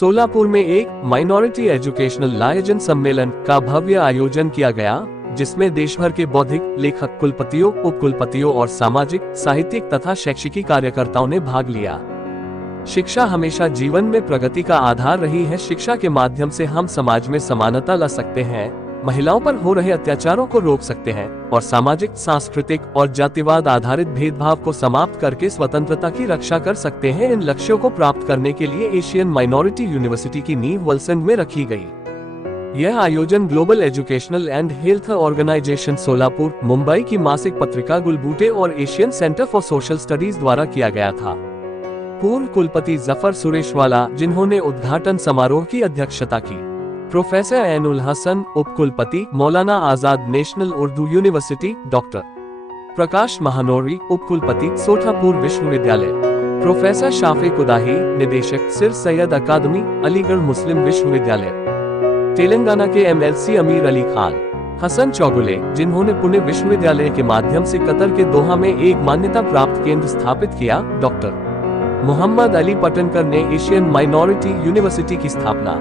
सोलापुर में एक minority educational liaison सम्मेलन का भव्य आयोजन किया गया, जिसमें देश भर के बौद्धिक, लेखक, कुलपतियों, उप कुलपतियों और सामाजिक, साहित्यिक तथा शैक्षिकी कार्यकर्ताओं ने भाग लिया। शिक्षा हमेशा जीवन में प्रगति का आधार रही है। शिक्षा के माध्यम से हम समाज में समानता ला सकते हैं, महिलाओं पर हो रहे अत्याचारों को रोक सकते हैं और सामाजिक, सांस्कृतिक और जातिवाद आधारित भेदभाव को समाप्त करके स्वतंत्रता की रक्षा कर सकते हैं। इन लक्ष्यों को प्राप्त करने के लिए एशियन माइनॉरिटी यूनिवर्सिटी की नींव वलसंड में रखी गई। यह आयोजन global educational and health organisation Solapur, Mumbai की मासिक पत्रिका गुलबूटे और Asian centre for social studies द्वारा किया गया था। पूर्व कुलपति जफर सुरेशवाला, जिन्होंने उद्घाटन समारोह की अध्यक्षता की, प्रोफेसर ऐनुल हसन, उप कुलपति, Maulana Azad national Urdu university, doctor प्रकाश महानोरी, उप कुलपति, सोठापुर विश्वविद्यालय, प्रोफेसर शाफी कुदाही, निदेशक, सिर सैयद अकादमी, अलीगढ़ मुस्लिम विश्वविद्यालय, तेलंगाना के MLC अमीर अली खान, हसन चौगुले, जिन्होंने पुणे विश्वविद्यालय के माध्यम से कतर के दोहा में एक मान्यता प्राप्त केंद्र स्थापित किया, डॉक्टर मोहम्मद अली पटनकर ने एशियन माइनॉरिटी यूनिवर्सिटी की स्थापना,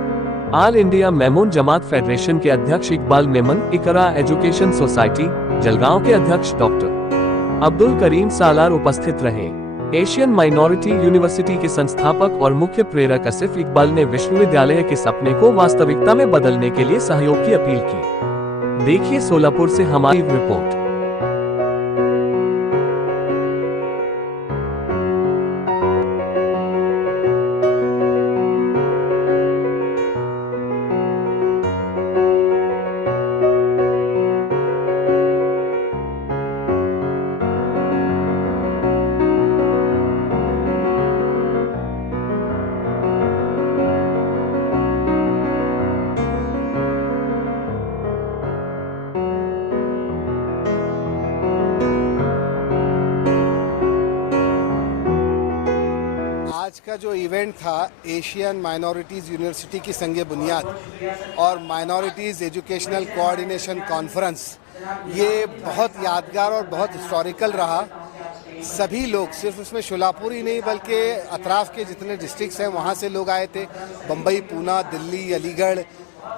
ऑल इंडिया मेमून जमात फेडरेशन के अध्यक्ष इकबाल मेमन, इकरा एजुकेशन सोसाइटी, जलगांव के अध्यक्ष डॉक्टर अब्दुल करीम सालार उपस्थित रहे। एशियन माइनॉरिटी यूनिवर्सिटी के संस्थापक और मुख्य प्रेरक आसिफ इकबाल ने विश्वविद्यालय के सपने को वास्तविकता में बदलने के लिए सहयोग की अपील की। देखिए सोलापुर से हमारी रिपोर्ट। आज का जो इवेंट था एशियन माइनॉरिटीज़ यूनिवर्सिटी की संग बुनियाद और माइनॉरिटीज़ एजुकेशनल कोऑर्डिनेशन कॉन्फ्रेंस, ये बहुत यादगार और बहुत हिस्टोरिकल रहा। सभी लोग, सिर्फ उसमें शोलापुर ही नहीं बल्कि अतराफ़ के जितने डिस्ट्रिक्ट्स हैं वहाँ से लोग आए थे। बम्बई, पूना, दिल्ली, अलीगढ़,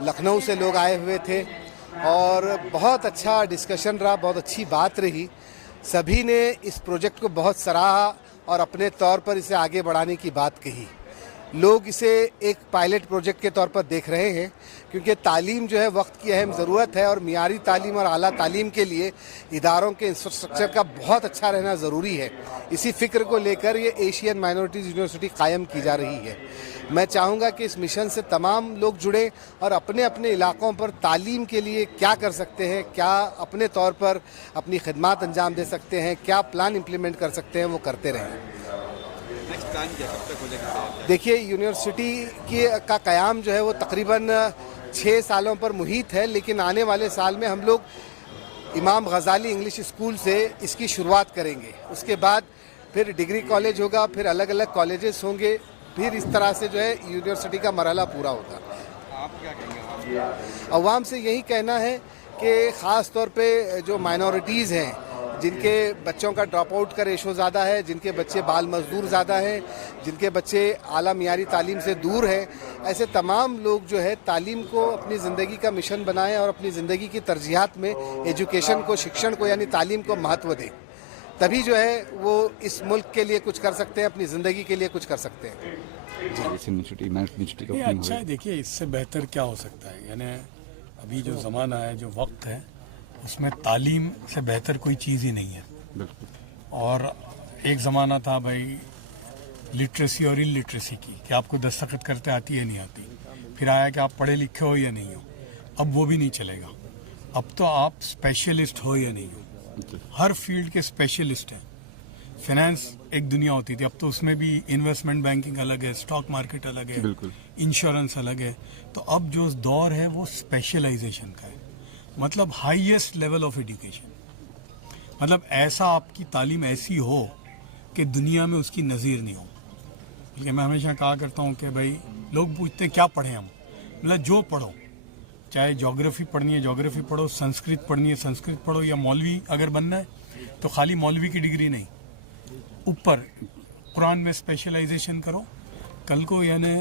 लखनऊ से लोग आए हुए थे और बहुत अच्छा डिस्कशन रहा, बहुत अच्छी बात रही। सभी ने इस प्रोजेक्ट को बहुत सराहा और अपने तौर पर इसे आगे बढ़ाने की बात कही। लोग इसे एक पायलट प्रोजेक्ट के तौर पर देख रहे हैं, क्योंकि तालीम जो है वक्त की अहम ज़रूरत है और मियारी तालीम और आला तालीम के लिए इदारों के इंफ्रास्ट्रक्चर का बहुत अच्छा रहना ज़रूरी है। इसी फिक्र को लेकर ये एशियन माइनॉरिटीज़ यूनिवर्सिटी कायम की जा रही है। मैं चाहूँगा कि इस मिशन से तमाम लोग जुड़ें और अपने अपने इलाकों पर तालीम के लिए क्या कर सकते हैं, क्या अपने तौर पर अपनी खिदमत अंजाम दे सकते हैं, क्या प्लान इम्प्लीमेंट कर सकते हैं, वो करते रहें। देखिए, यूनिवर्सिटी का क़याम जो है वो तकरीबन 6 सालों पर मुहित है, लेकिन आने वाले साल में हम लोग इमाम गज़ाली इंग्लिश स्कूल से इसकी शुरुआत करेंगे। उसके बाद फिर डिग्री कॉलेज होगा, फिर अलग अलग कॉलेजेस होंगे, फिर इस तरह से जो है यूनिवर्सिटी का मरहला पूरा होगा। आप क्या कहेंगे? अवाम से यही कहना है कि ख़ास तौर पे जो माइनॉरिटीज़ हैं, जिनके बच्चों का ड्रॉप आउट का रेशो ज़्यादा है, जिनके बच्चे बाल मजदूर ज़्यादा हैं, जिनके बच्चे आला मियारी तालीम से दूर हैं, ऐसे तमाम लोग जो है तालीम को अपनी ज़िंदगी का मिशन बनाएं और अपनी ज़िंदगी की तरजीहात में एजुकेशन को, शिक्षण को यानी तालीम को महत्व दें। तभी जो है वो इस मुल्क के लिए कुछ कर सकते हैं, अपनी ज़िंदगी के लिए कुछ कर सकते हैं। ये अच्छा है। देखिए, इससे बेहतर क्या हो सकता है? यानी अभी जो ज़माना है, जो वक्त है, उसमें तालीम से बेहतर कोई चीज़ ही नहीं है। और एक ज़माना था भाई लिटरेसी और इलिटरेसी की, कि आपको दस्तखत करते आती है नहीं आती। फिर आया कि आप पढ़े लिखे हो या नहीं हो। अब वो भी नहीं चलेगा। अब तो आप स्पेशलिस्ट हो या नहीं हो। हर फील्ड के स्पेशलिस्ट हैं। फाइनेंस एक दुनिया होती थी, अब तो उसमें भी इन्वेस्टमेंट बैंकिंग अलग है, स्टॉक मार्केट अलग है, इंश्योरेंस अलग है। तो अब जो दौर है वो स्पेशलाइजेशन का है, मतलब हाईएस्ट लेवल ऑफ एजुकेशन। मतलब ऐसा आपकी तालीम ऐसी हो कि दुनिया में उसकी नज़ीर नहीं हो। बल्कि मैं हमेशा कहा करता हूँ कि भाई लोग पूछते क्या पढ़ें हम, मतलब जो पढ़ो, चाहे ज्योग्राफी पढ़नी है ज्योग्राफी पढ़ो, संस्कृत पढ़नी है संस्कृत पढ़ो, या मौलवी अगर बनना है तो खाली मौलवी की डिग्री नहीं, ऊपर कुरान में स्पेशलाइजेशन करो। कल को यानी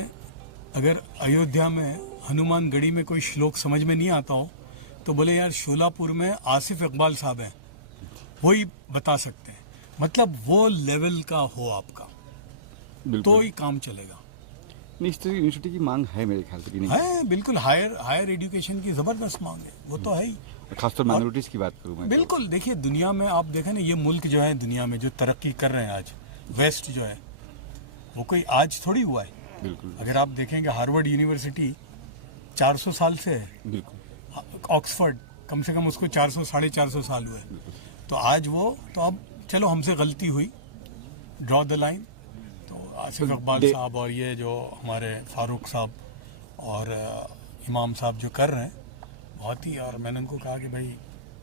अगर अयोध्या में हनुमान गढ़ी में कोई श्लोक समझ में नहीं आता हो तो बोले यार शोलापुर में आसिफ इकबाल साहब हैं, वही बता सकते हैं. मतलब वो लेवल का हो आपका तो बिल्कुल. ही काम चलेगा. नहीं, इस तरह की यूनिवर्सिटी की मांग है मेरे ख्याल से कि नहीं है बिल्कुल. हायर एजुकेशन की जबरदस्त मांग है, वो तो है ही. खासतौर माइनॉरिटीज की बात करूँ मैं तो. बिल्कुल. देखिए दुनिया में आप देखें ना, ये मुल्क जो है दुनिया में जो तरक्की कर रहे हैं आज, वेस्ट जो है वो कोई आज थोड़ी हुआ है. बिल्कुल अगर आप देखेंगे हार्वर्ड यूनिवर्सिटी 400 साल से है, बिल्कुल. ऑक्सफोर्ड कम से कम उसको 400 साढ़े 400 साल हुए. तो आज वो तो अब चलो हमसे गलती हुई, ड्रॉ द लाइन. तो आसिफ इकबाल साहब और ये जो हमारे फारूक साहब और इमाम साहब जो कर रहे हैं बहुत ही. और मैंने उनको कहा कि भाई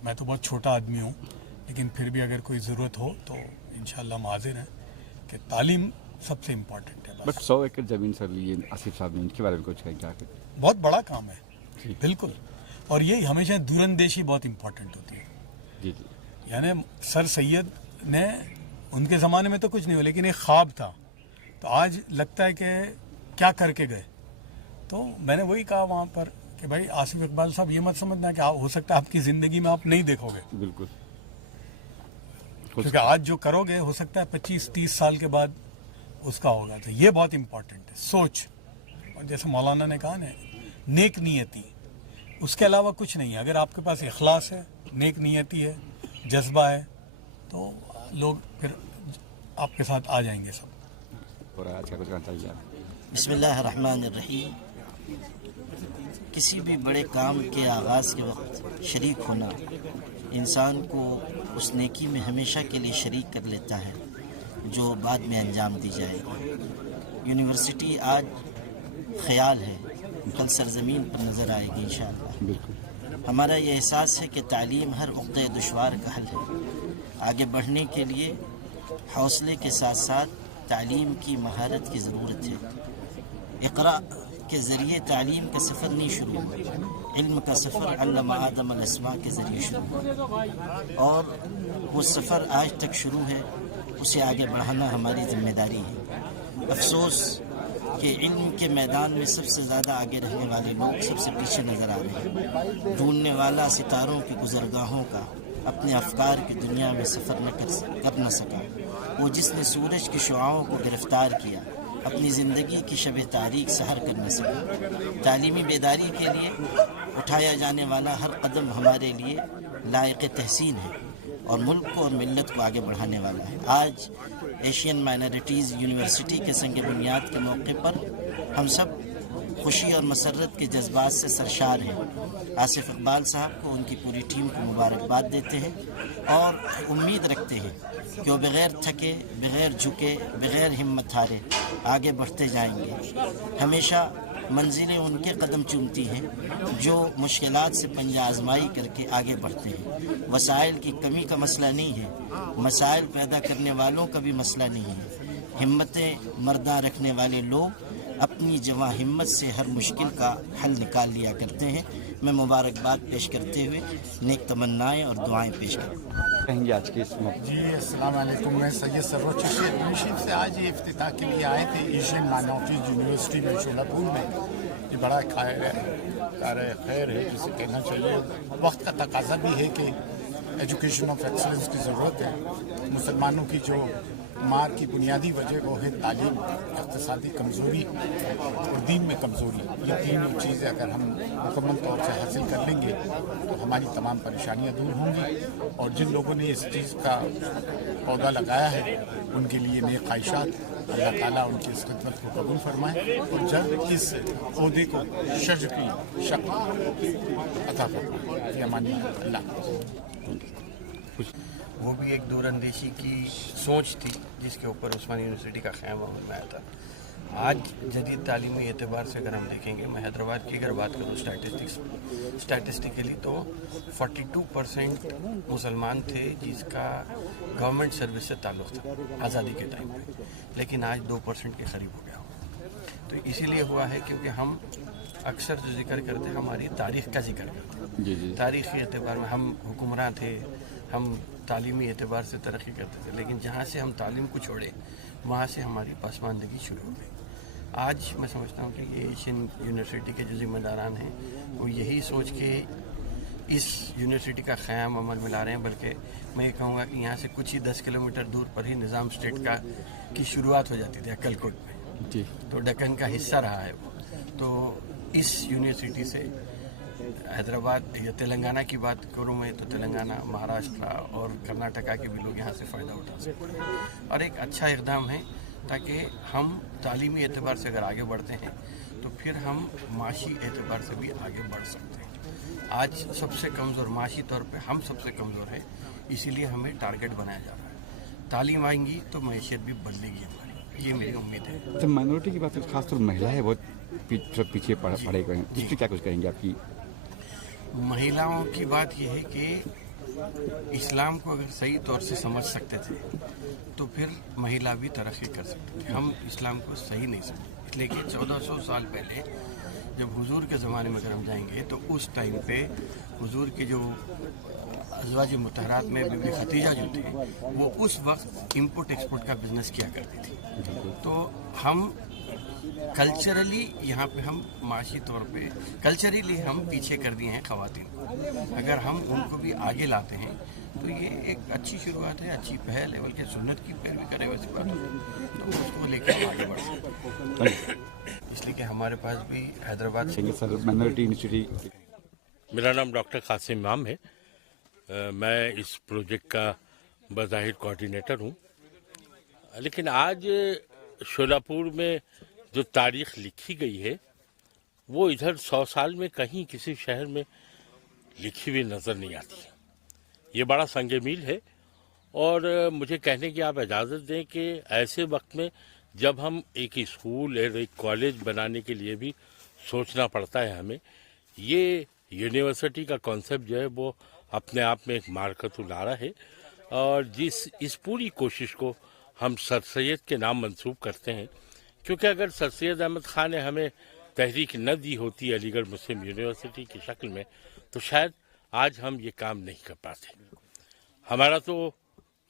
मैं तो बहुत छोटा आदमी हूँ, लेकिन फिर भी अगर कोई ज़रूरत हो तो इंशाल्लाह हम हाजिर हैं कि तालीम सबसे इम्पोर्टेंट है. बट 100 एकड़ जमीन सर लिए आसिफ साहब ने, इनके बारे में कुछ कहें क्या करें? बहुत बड़ा काम है बिल्कुल. और ये हमेशा दूरंदेशी बहुत इम्पोर्टेंट होती है. जी जी. यानी सर सैयद ने, उनके ज़माने में तो कुछ नहीं हो, लेकिन एक ख्वाब था. तो आज लगता है कि क्या करके गए. तो मैंने वही कहा वहाँ पर कि भाई आसिफ इकबाल साहब ये मत समझना कि हो सकता है आपकी ज़िंदगी में आप नहीं देखोगे, बिल्कुल. क्योंकि आज जो करोगे हो सकता है 25-30 साल के बाद उसका होगा. तो ये बहुत इम्पोर्टेंट है, सोच. और जैसे मौलाना ने कहा ना, नेक नियति, उसके अलावा कुछ नहीं है. अगर आपके पास इखलास है, नेक नियति है, जज्बा है, तो लोग फिर आपके साथ आ जाएंगे सब. और आज क्या कुछ कहना चाहिए आप? बिस्मिल्लाहिर्रहमानिर्रहीम. किसी भी बड़े काम के आगाज़ के वक्त शरीक होना इंसान को उस नेकी में हमेशा के लिए शरीक कर लेता है जो बाद में अंजाम दी जाएगी. यूनिवर्सिटी आज ख्याल है, कल सरजमीन पर नज़र आएगी इंशाअल्लाह. बिल्कुल. हमारा ये एहसास है कि तालीम हर उक़्ते दुश्वार का हल है. आगे बढ़ने के लिए हौसले के साथ साथ तालीम की महारत की ज़रूरत है. इक़रा के ज़रिए तालीम का सफ़र नहीं शुरू हुआ, इल्म का सफ़र अल्लमा आदम अल अस्मा के ज़रिए शुरू हुआ, और वो सफ़र आज तक शुरू है. उसे आगे बढ़ाना हमारी ज़िम्मेदारी है. अफसोस कि इल्म के मैदान में सबसे ज़्यादा आगे रहने वाले लोग सबसे पीछे नज़र आ रहे हैं. ढूंढने वाला सितारों की गुज़रगाहों का अपने अफकार की दुनिया में सफ़र न कर न सका. वो जिसने सूरज की शुआओं को गिरफ्तार किया, अपनी ज़िंदगी की शब तारीख सहर कर न सका. तालीमी बेदारी के लिए उठाया जाने वाला हर कदम हमारे लिए लायक तहसीन है और मुल्क को और मिल्लत को आगे बढ़ाने वाला है. आज एशियन माइनॉरिटीज़ यूनिवर्सिटी के संग बुनियाद के मौके पर हम सब खुशी और मसरत के जज्बात से सरशार हैं. आसिफ इकबाल साहब को, उनकी पूरी टीम को मुबारकबाद देते हैं और उम्मीद रखते हैं कि वो बग़ैर थके, बग़ैर झुके, बग़ैर हिम्मत हारे आगे बढ़ते जाएंगे. हमेशा मंजिलें उनके कदम चूमती हैं जो मुश्किलात से पंजा आजमाई करके आगे बढ़ते हैं. वसाइल की कमी का मसला नहीं है, मसाइल पैदा करने वालों का भी मसला नहीं है. हिम्मतें मर्दा रखने वाले लोग अपनी जवां हिम्मत से हर मुश्किल का हल निकाल लिया करते हैं. मैं मुबारकबाद पेश करते हुए नेक तमन्नाएं और दुआएं पेश करता हूँ. कहेंगे आज के इस मौके? जी अस्सलाम वालेकुम. मैं सैयद सरोज चशीर से आज ये इफ्तिताह के लिए आए थे एशियन माइनॉरिटीज़ यूनिवर्सिटी में शोलापुर में. ये बड़ा खैर है जिसे कहना चाहिए. वक्त का तकाजा भी है कि एजुकेशन ऑफ एक्सलेंस की ज़रूरत है. मुसलमानों की जो मार की बुनियादी वजह वो है तालीम, इक़्तिसादी कमज़ोरी और दीन में कमज़ोरी. ये तीन चीज़ें अगर हम मुकम्मल तौर से हासिल कर लेंगे तो हमारी तमाम परेशानियां दूर होंगी. और जिन लोगों ने इस चीज़ का पौधा लगाया है उनके लिए नेक ख्वाहिशात. अल्लाह ताला उनकी इस खिदमत को कबूल फरमाए और जल्द इस पौधे को शज की शक्ल अता फरमाए. ये हमारी अल्लाह. वो भी एक दूरअंदेशी की सोच थी जिसके ऊपर उस्मानी यूनिवर्सिटी का क़याम बनाया था. आज जदीद तालीमी एतबार से अगर हम देखेंगे, मैं हैदराबाद की अगर बात करूँ स्टैटिस्टिकली तो 42% मुसलमान थे जिसका गवर्नमेंट सर्विस से ताल्लुक़ था आज़ादी के टाइम पे, लेकिन आज 2% के करीब हो गया. तो इसीलिए हुआ है क्योंकि हम अक्सर जो जिक्र करते हैं हमारी तारीख़ का जिक्र करते हैं. तारीख़ी एतबार में हम हुक्मरान थे, हम तालीमी एतबार से तरक्की करते थे, लेकिन जहाँ से हम तालीम को छोड़े वहाँ से हमारी पसमानदगी शुरू हो गई. आज मैं समझता हूँ कि ये एशियन यूनिवर्सिटी के जो जिम्मेदारान हैं वो यही सोच के इस यूनिवर्सिटी का क़याम अमल में ला रहे हैं, बल्कि मैं ये कहूँगा कि यहाँ से कुछ ही 10 किलोमीटर दूर पर ही निज़ाम स्टेट की शुरुआत हो जाती थी अक्कलकोट में जी। तो दक्कन का हिस्सा रहा है वो। तो इस यूनिवर्सिटी से हैदराबाद या तेलंगाना की बात करूँ मैं तो तेलंगाना, महाराष्ट्र और कर्नाटका के भी लोग यहाँ से फ़ायदा उठा सकते हैं और एक अच्छा इक़दाम है ताकि हम तालीमी एतबार से अगर आगे बढ़ते हैं तो फिर हम माशी एतबार से भी आगे बढ़ सकते हैं। आज सबसे कमज़ोर माशी तौर पे हम सबसे कमज़ोर है, इसीलिए हमें टारगेट बनाया जा रहा है। तालीम आएंगी तो मैशियत भी बदलेगी हमारी, ये मेरी उम्मीद है। जब माइनॉरिटी की बात है खासतौर महिलाएं बहुत पीछे पड़े गए हैं, इस पर क्या कुछ कहेंगे आपकी? महिलाओं की बात यह है कि इस्लाम को अगर सही तौर से समझ सकते थे तो फिर महिला भी तरक्की कर सकते थे। हम इस्लाम को सही नहीं समझते, इसलिए कि 1400 साल पहले जब हुजूर के ज़माने में अगर हम जाएंगे तो उस टाइम पे हुजूर के जो अज़वाज मुतहरात में बीबी खदीजा जो थे वो उस वक्त इंपोर्ट एक्सपोर्ट का बिजनेस किया करती थी। तो हम कल्चरली यहाँ पे हम माशी तौर पे कल्चरली हम पीछे कर दिए हैं ख़वातीन को। अगर हम उनको भी आगे लाते हैं तो ये एक अच्छी शुरुआत है, अच्छी पहल है, बल्कि सुन्नत की पैरवी करे वैसी बात है तो उसको लेकर आगे बढ़ सकते हैं। इसलिए कि हमारे पास भी हैदराबाद से सर माइनॉरिटी यूनिवर्सिटी। मेरा नाम डॉक्टर कासिम इमाम है। मैं इस प्रोजेक्ट का बज़ाहिर कोऑर्डिनेटर हूँ, लेकिन आज शोलापुर में जो तारीख़ लिखी गई है वो इधर 100 साल में कहीं किसी शहर में लिखी हुई नज़र नहीं आती है। ये बड़ा संग मील है और मुझे कहने की आप इजाज़त दें कि ऐसे वक्त में जब हम एक स्कूल और एक कॉलेज बनाने के लिए भी सोचना पड़ता है हमें, ये यूनिवर्सिटी का कॉन्सेप्ट जो है वो अपने आप में एक मार्कत उलारा है और इस पूरी कोशिश को हम सर सैयद के नाम मंसूब करते हैं, क्योंकि अगर सर सैयद अहमद ख़ान ने हमें तहरीक न दी होती अलीगढ़ मुस्लिम यूनिवर्सिटी की शक्ल में तो शायद आज हम ये काम नहीं कर पाते। हमारा तो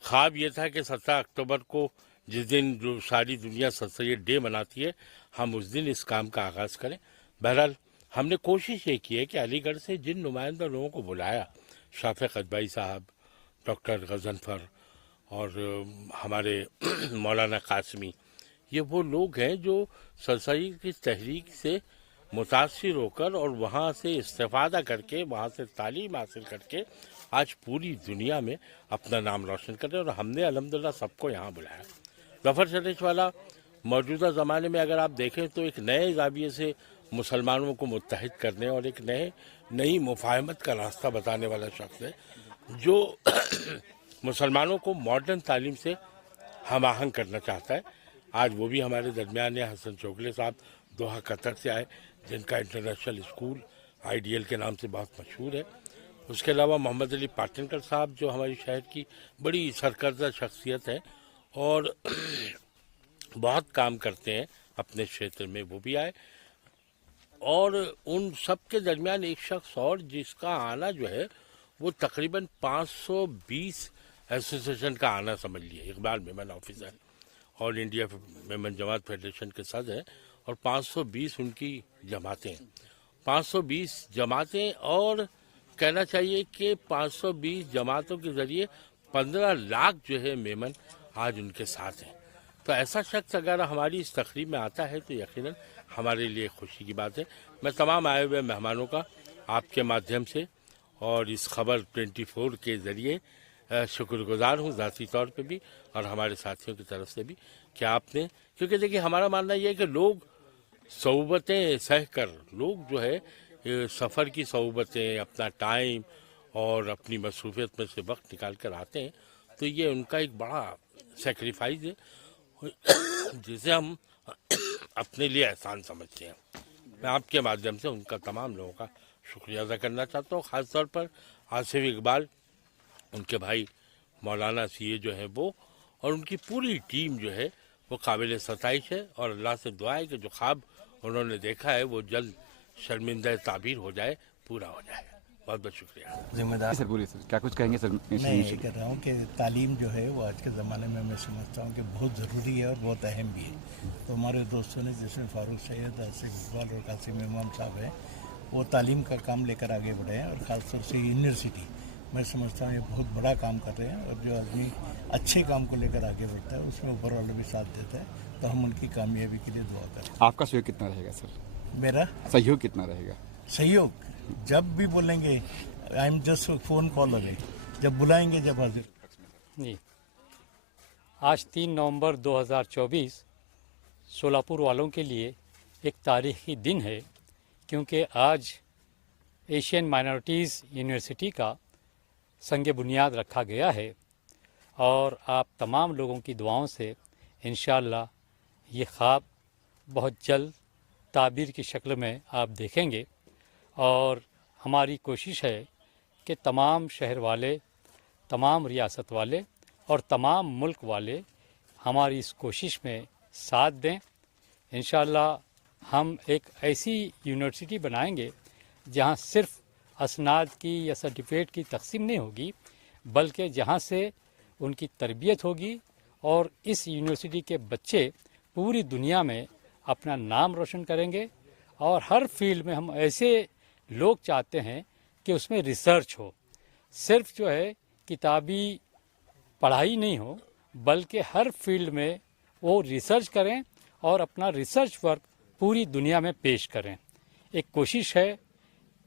ख्वाब ये था कि 17 अक्टूबर को जिस दिन जो सारी दुनिया सर सैयद डे मनाती है हम उस दिन इस काम का आगाज़ करें। बहरहाल हमने कोशिश ये की है कि अलीगढ़ से जिन नुमाइंदा लोगों को बुलाया, शाफ़िक़ क़दबाई साहब, डॉक्टर गज़नफ़र और हमारे मौलाना कासमी, ये वो लोग हैं जो सर सैयद की तहरीक से मुतासिर होकर और वहाँ से इस्तेफ़ादा करके, वहाँ से तालीम हासिल करके आज पूरी दुनिया में अपना नाम रोशन कर रहे हैं और हमने अल्हम्दुलिल्लाह सबको यहाँ बुलाया। ज़फ़र शरीफ वाला मौजूदा ज़माने में अगर आप देखें तो एक नए ज़ाविये से मुसलमानों को मुत्तहिद करने और एक नई मुफाहमत का रास्ता बताने वाला शख्स है जो मुसलमानों को मॉडर्न तालीम से हम आहंग करना चाहता है। आज वो भी हमारे दरमियान है। हसन चोगले साहब दोहा कतर से आए, जिनका इंटरनेशनल स्कूल आईडीएल के नाम से बहुत मशहूर है। उसके अलावा मोहम्मद अली पाटनकर साहब जो हमारी शहर की बड़ी सरकर्दा शख्सियत है और बहुत काम करते हैं अपने क्षेत्र में, वो भी आए। और उन सब के दरमियान एक शख्स और जिसका आना जो है वो तकरीबन 520 एसोसिएशन का आना समझ लिए। Iqbal Memon officer all India Memon Jamaat federation के सदर हैं और 520 उनकी जमातें हैं। 520 जमातें और कहना चाहिए कि 520 जमातों के ज़रिए 15 लाख जो है मेमन आज उनके साथ हैं। तो ऐसा शख्स अगर हमारी इस तकरीब में आता है तो यकीनन हमारे लिए खुशी की बात है। मैं तमाम आए हुए मेहमानों का आपके माध्यम से और इस खबर 24 के ज़रिए शुक्रगुजार हूँ ज़ाती तौर पे भी और हमारे साथियों की तरफ से भी कि आपने, क्योंकि देखिए हमारा मानना ये है कि लोग सऊबतें सह कर, लोग जो है सफ़र की सऊबतें, अपना टाइम और अपनी मसरूफियत में से वक्त निकाल कर आते हैं, तो ये उनका एक बड़ा सेक्रीफाइस है जिसे हम अपने लिए एहसान समझते हैं। मैं आपके माध्यम से उनका तमाम लोगों का शुक्रिया अदा करना चाहता हूँ, ख़ास तौर पर आसिफ इकबाल, उनके भाई मौलाना सीए जो है वो और उनकी पूरी टीम जो है वो काबिल सताइश है और अल्लाह से दुआ है कि जो ख्वाब उन्होंने देखा है वो जल्द शर्मिंदा ताबीर हो जाए, पूरा हो जाए। बहुत बहुत शुक्रिया। जिम्मेदार सर बोलिए सर, क्या कुछ कहेंगे सर? मैं ये कर रहा हूँ कि तालीम जो है वो आज के ज़माने में मैं समझता हूँ कि बहुत ज़रूरी है और बहुत अहम भी है। तो हमारे दोस्तों ने जिसमें फारूक सैयद, आसिफ इकबाल और कासिम इमाम साहब हैं, वो तालीम का काम लेकर आगे बढ़े हैं और ख़ासतौर से यूनिवर्सिटी, मैं समझता हूँ ये बहुत बड़ा काम कर रहे हैं। और जो आदमी अच्छे काम को लेकर आगे बढ़ता है उसमें ऊपर वाला भी साथ देता है, तो हम उनकी कामयाबी के लिए दुआ करें। आपका सहयोग कितना रहेगा सर? मेरा सहयोग कितना रहेगा? सहयोग जब भी बोलेंगे, I am just phone call away, जब बुलाएंगे जब हाजिर। जी, आज 3 नवंबर 2024 सोलापुर वालों के लिए एक तारीखी दिन है, क्योंकि आज एशियन माइनॉरिटीज़ यूनिवर्सिटी का संग बुनियाद रखा गया है। और आप तमाम लोगों की दुआओं से इंशाअल्लाह ये ख्वाब बहुत जल्द ताबीर की शक्ल में आप देखेंगे। और हमारी कोशिश है कि तमाम शहर वाले, तमाम रियासत वाले और तमाम मुल्क वाले हमारी इस कोशिश में साथ दें। इंशाअल्लाह हम एक ऐसी यूनिवर्सिटी बनाएंगे जहां सिर्फ असनाद की या सर्टिफिकेट की तकसीम नहीं होगी, बल्कि जहां से उनकी तरबियत होगी और इस यूनिवर्सिटी के बच्चे पूरी दुनिया में अपना नाम रोशन करेंगे। और हर फील्ड में हम ऐसे लोग चाहते हैं कि उसमें रिसर्च हो, सिर्फ जो है किताबी पढ़ाई नहीं हो, बल्कि हर फील्ड में वो रिसर्च करें और अपना रिसर्च वर्क पूरी दुनिया में पेश करें। एक कोशिश है,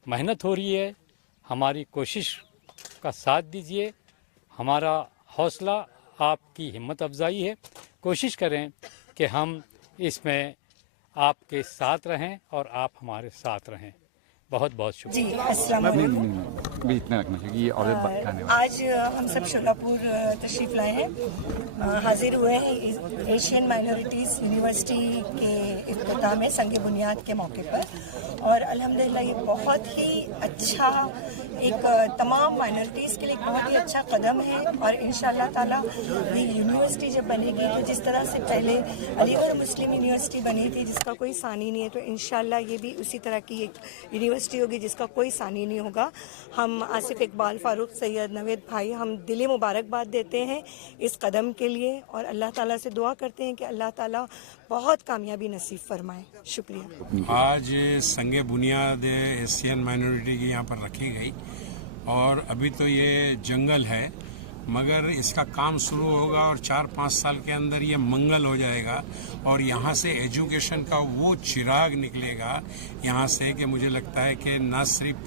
मेहनत हो रही है, हमारी कोशिश का साथ दीजिए। हमारा हौसला आपकी हिम्मत अफजाई है। कोशिश करें कि हम इसमें आपके साथ रहें और आप हमारे साथ रहें। बहुत बहुत शुक्रिया। जी, अस्सलाम वालेकुम। नहीं, इतना रखना चाहिए और आज हम सब शोलापुर तशरीफ़ लाए हैं, हाजिर हुए हैं एशियन माइनॉरिटीज़ यूनिवर्सिटी के इफ्तिताह में संग बुनियाद के मौके पर। और अल्हम्दुलिल्लाह ये बहुत ही अच्छा एक तमाम माइनॉरिटीज़ के लिए एक बहुत ही अच्छा कदम है। और इंशाअल्लाह ताला ये यूनिवर्सिटी जब बनेगी तो जिस तरह से पहले अलीगढ़ मुस्लिम यूनिवर्सिटी बनी थी जिसका कोई सानी नहीं है, तो इंशाअल्लाह ये भी उसी तरह की एक यूनिवर्सिटी होगी जिसका कोई सानी नहीं होगा। हम आसिफ इकबाल, फारूक सैयद, नवेद भाई, हम दिली मुबारकबाद देते हैं इस कदम के लिए और अल्लाह ताला से दुआ करते हैं कि अल्लाह ताला बहुत कामयाबी नसीब फरमाए। शुक्रिया। आज संगे बुनियाद एशियन माइनॉरिटी की यहाँ पर रखी गई और अभी तो ये जंगल है, मगर इसका काम शुरू होगा और 4-5 साल के अंदर ये मंगल हो जाएगा और यहाँ से एजुकेशन का वो चिराग निकलेगा यहाँ से कि मुझे लगता है कि ना सिर्फ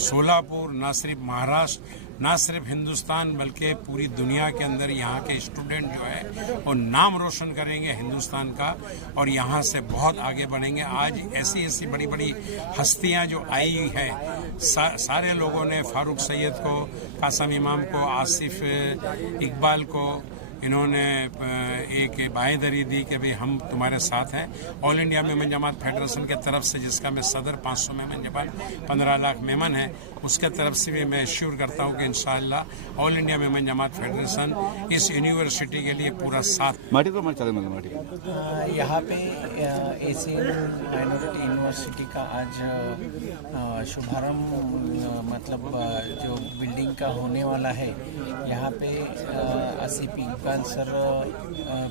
सोलापुर, ना सिर्फ महाराष्ट्र, ना सिर्फ हिंदुस्तान बल्कि पूरी दुनिया के अंदर यहाँ के स्टूडेंट जो है वो नाम रोशन करेंगे हिंदुस्तान का और यहाँ से बहुत आगे बढ़ेंगे। आज ऐसी ऐसी बड़ी बड़ी हस्तियाँ जो आई है, सारे लोगों ने फारूक सैयद को, कासिम इमाम को, आसिफ इकबाल को इन्होंने एक बाहेदरी दी कि भाई हम तुम्हारे साथ हैं। All India Memon Jamaat federation के तरफ से, जिसका मैं सदर, 500 मेमन जमात, 15 लाख मेमन है, उसके तरफ से भी मैं एश्योर करता हूँ कि इंशाअल्लाह all India Memon Jamaat federation इस यूनिवर्सिटी के लिए पूरा साथ। यहाँ पे एशियन माइनॉरिटी यूनिवर्सिटी का आज शुभारंभ मतलब जो बिल्डिंग का होने वाला है, यहाँ पे आसिफ इकबाल सर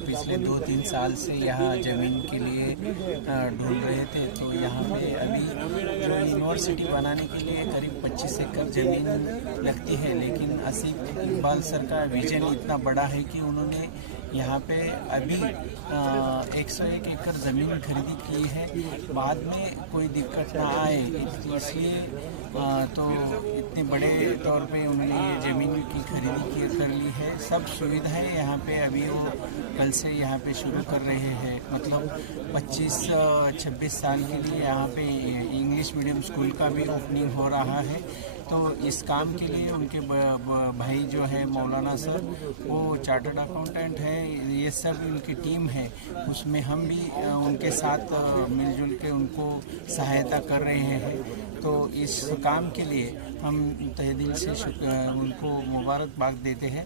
पिछले 2-3 साल से यहाँ ज़मीन के लिए ढूंढ रहे थे। तो यहाँ पे अभी जो यूनिवर्सिटी बनाने के लिए करीब 25 एकड़ ज़मीन लगती है, लेकिन आसिफ इकबाल सर का विजन इतना बड़ा है कि उन्होंने यहाँ पे अभी 101 एकड़ ज़मीन खरीदी की है। बाद में कोई दिक्कत ना आए इसलिए तो इतने बड़े तौर पे उन्होंने ये ज़मीन की खरीदी कर ली है। सब सुविधाएं यहाँ पे अभी वो कल से यहाँ पे शुरू कर रहे हैं, मतलब 25-26 साल के लिए यहाँ पे इंग्लिश मीडियम स्कूल का भी ओपनिंग हो रहा है। तो इस काम के लिए उनके भाई जो है मौलाना सर, वो चार्टर्ड अकाउंटेंट है, ये सब उनकी टीम है, उसमें हम भी उनके साथ मिलजुल के उनको सहायता कर रहे हैं। तो इस काम के लिए हम तहे दिल से उनको मुबारकबाद देते हैं।